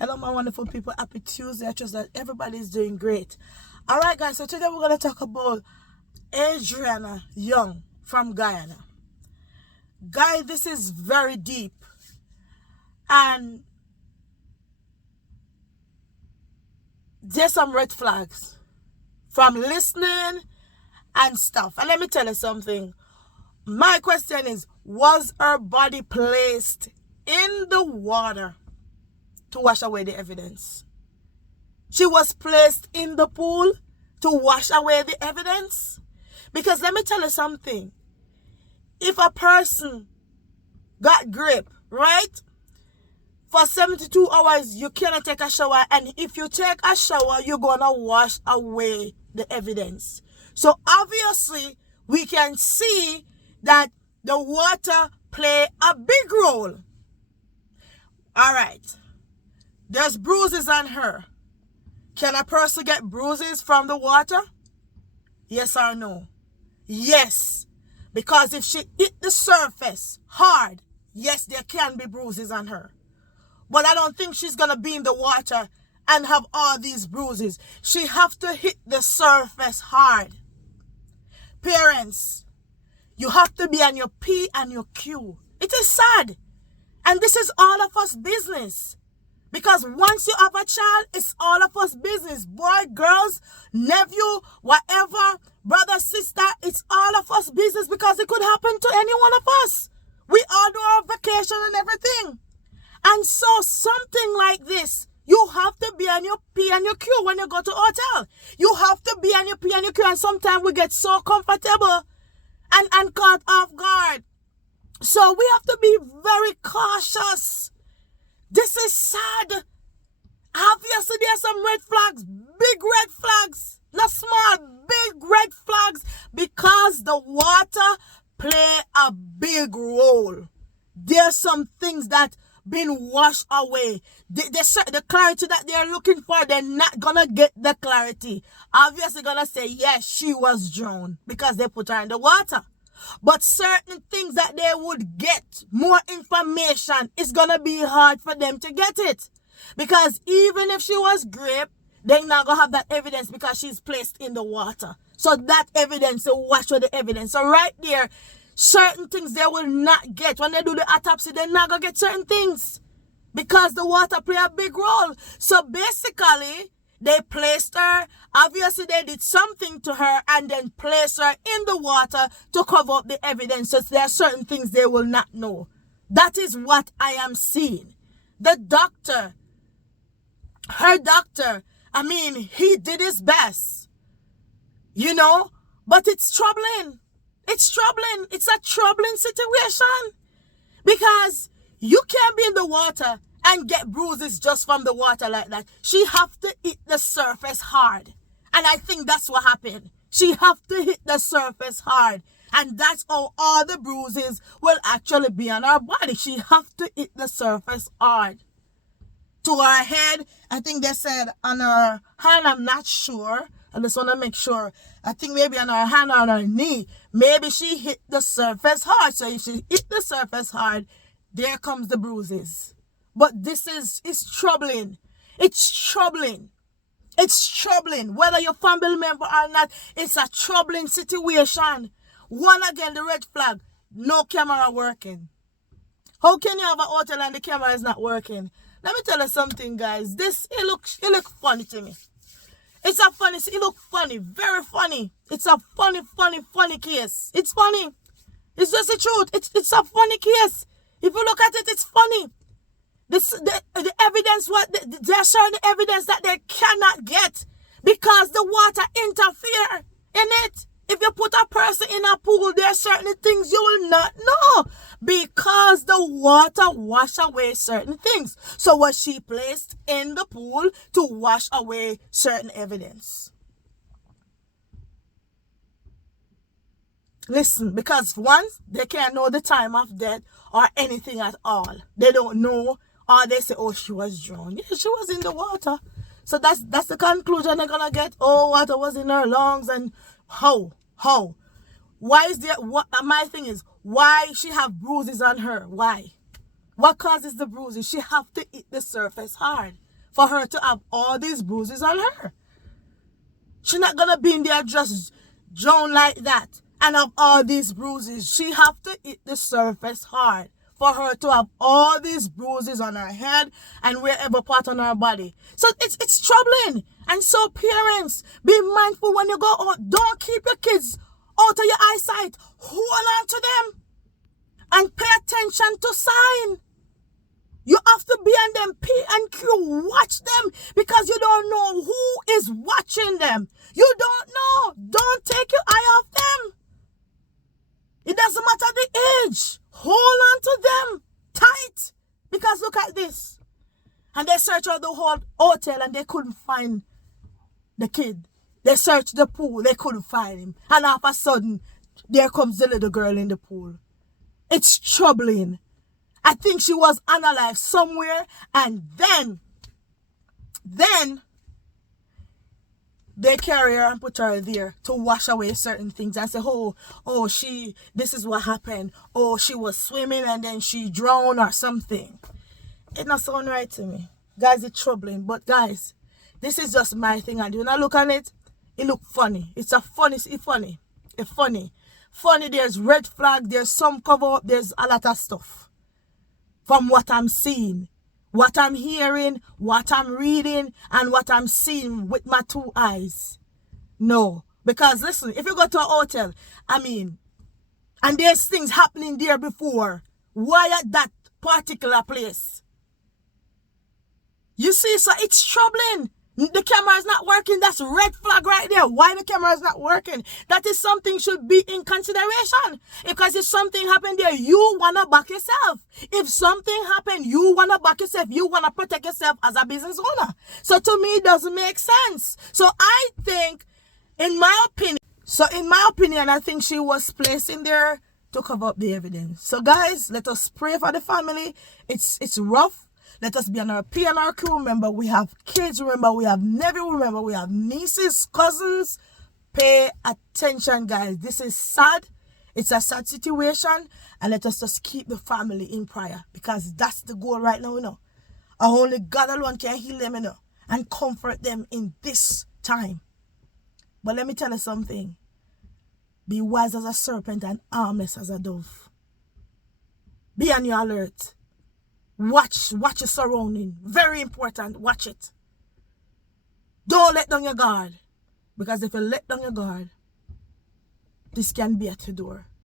Hello, my wonderful people. Happy Tuesday. I trust that everybody is doing great. All right, guys. So today we're going to talk about Adriana Young from Guyana. Guys, this is very deep. And there's some red flags from listening and stuff. And let me tell you something. My question is, was her body placed in the water to wash away the evidence? She was placed in the pool to wash away the evidence? Because let me tell you something. If a person got grip, right? For 72 hours, you cannot take a shower. And if you take a shower, you're going to wash away the evidence. So obviously, we can see that the water play a big role. All right. There's bruises on her. Can a person get bruises from the water? Yes or no? Yes. Because if she hit the surface hard, yes, there can be bruises on her. But I don't think she's going to be in the water and have all these bruises. She have to hit the surface hard. Parents, you have to be on your P and your Q. It is sad. And this is all of us business. Because once you have a child, it's all of us business. Boy, girls, nephew, whatever, brother, sister, it's all of us business because it could happen to any one of us. We all do our vacation and everything. And so something like this, you have to be on your P and your Q when you go to hotel. You have to be on your P and your Q, and sometimes we get so comfortable and caught off guard. So we have to be very cautious. This is sad. Obviously, there are some red flags, big red flags, not small, big red flags, because the water play a big role. There's some things that been washed away. The clarity that they're looking for, they're not gonna get the clarity. Obviously, gonna say yes, she was drowned because they put her in the water. But certain things that they would get more information, it's going to be hard for them to get it. Because even if she was gripped, they're not going to have that evidence because she's placed in the water. So that evidence, so wash with the evidence. So right there, certain things they will not get. When they do the autopsy, they're not going to get certain things. Because the water play a big role. So basically, they placed her, obviously they did something to her and then placed her in the water to cover up the evidence. So there are certain things they will not know. That is what I am seeing. The doctor, her doctor, he did his best, but it's troubling. It's troubling. It's a troubling situation because you can't be in the water and get bruises just from the water like that. She have to hit the surface hard. And I think that's what happened. She have to hit the surface hard. And that's how all the bruises will actually be on her body. She have to hit the surface hard. To her head, I think they said on her hand, I'm not sure. I just want to make sure. I think maybe on her hand or on her knee. Maybe she hit the surface hard. So if she hit the surface hard, there comes the bruises. But this is troubling. It's troubling. It's troubling. Whether you're a family member or not, it's a troubling situation. One again, the red flag. No camera working. How can you have a hotel and the camera is not working? Let me tell you something, guys. It look funny to me. It look funny, very funny. It's a funny case. It's funny. It's just the truth. It's a funny case. If you look at it, it's funny. The evidence, there's certain evidence that they cannot get because the water interfere in it. If you put a person in a pool, there are certain things you will not know because the water wash away certain things. So was she placed in the pool to wash away certain evidence? Listen, because once they can't know the time of death or anything at all. They don't know. Or they say, oh, she was drowned. Yeah, she was in the water. So that's the conclusion they're going to get. Oh, water was in her lungs. And how? Why is there, my thing is, why she bruises on her? Why? What causes the bruises? She have to hit the surface hard. for her to have all these bruises on her. She's not gonna be in there just drown like that and have all these bruises. She have to hit the surface hard for her to have all these bruises on her head and wherever part on her body. So it's troubling. And so parents, be mindful when you go out. Don't keep your kids out of your eyesight. Hold on to them and pay attention to sign. You have to be on them P and Q. Watch them because you don't know who is watching them. You don't know. Don't take your eye off them. It doesn't matter the age. Hold on to them tight. Because look at this. And they searched out the whole hotel and they couldn't find the kid. They searched the pool. They couldn't find him. And all of a sudden, there comes the little girl in the pool. It's troubling. I think she was unalive somewhere, and then they carry her and put her there to wash away certain things and say, this is what happened. Oh, she was swimming and then she drowned or something. It not sound right to me. Guys, it's troubling. But guys, this is just my thing. And when I look on it, it look funny. It's funny. Funny, there's red flag, there's some cover up, there's a lot of stuff. From what I'm seeing, what I'm hearing, what I'm reading, and what I'm seeing with my two eyes. No. Because listen, if you go to a hotel, and there's things happening there before, why at that particular place? You see, so it's troubling. The camera is not working. That's red flag right there. Why the camera is not working? That is something should be in consideration. Because if something happened there, you want to back yourself. If something happened, you want to back yourself. You want to protect yourself as a business owner. So to me, it doesn't make sense. So I think, in my opinion, I think she was placed in there to cover up the evidence. So guys, let us pray for the family. It's rough. Let us be on our P and our Q. Remember, we have kids. Remember, we have nephews. Remember, we have nieces, cousins. Pay attention, guys. This is sad. It's a sad situation. And let us just keep the family in prayer. Because that's the goal right now, Only God alone can heal them, and comfort them in this time. But let me tell you something. Be wise as a serpent and harmless as a dove. Be on your alert. Watch your surrounding. Very important. Watch it. Don't let down your guard. Because if you let down your guard, this can be at your door.